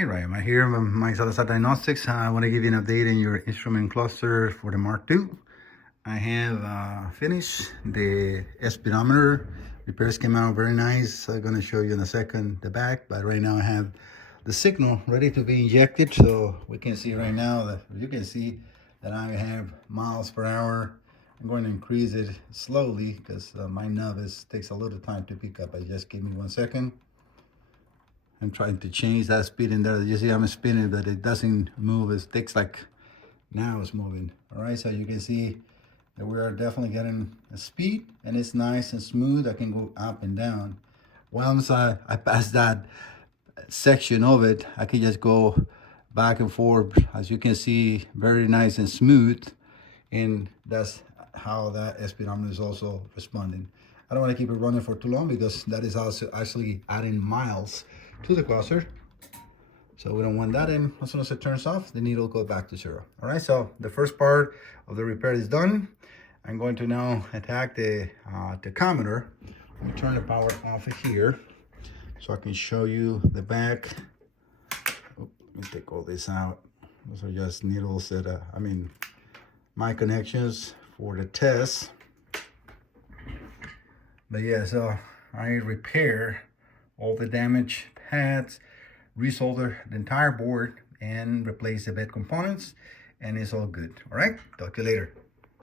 Here I am. I here with my Salazar Diagnostics. I want to give you an update in your instrument cluster for the Mark II. I have finished the speedometer. Repairs came out very nice. I'm going to show you in a second the back, but right now I have the signal ready to be injected, so we can see right now that you can see that I have miles per hour. I'm going to increase it slowly because my novice takes a little time to pick up. Just give me 1 second. I'm trying to change that speed in there. You see I'm spinning, but it doesn't move. It takes like, now it's moving. All right, so you can see that we are definitely getting a speed, and it's nice and smooth. I can go up and down. Once I pass that section of it, I can just go back and forth. As you can see, very nice and smooth, and that's how that speedometer is also responding. I don't want to keep it running for too long because that is also actually adding miles to the cluster, so we don't want that. And as soon as it turns off, the needle will go back to 0. All right, so the first part of the repair is done. I'm going to now attack the tachometer. Let me turn the power off here so I can show you the back. Oh, let me take all this out. Those are just needles that my connections for the test. But yeah, so I repair all the damaged pads, resolder the entire board, and replace the bed components, and it's all good. All right, talk to you later.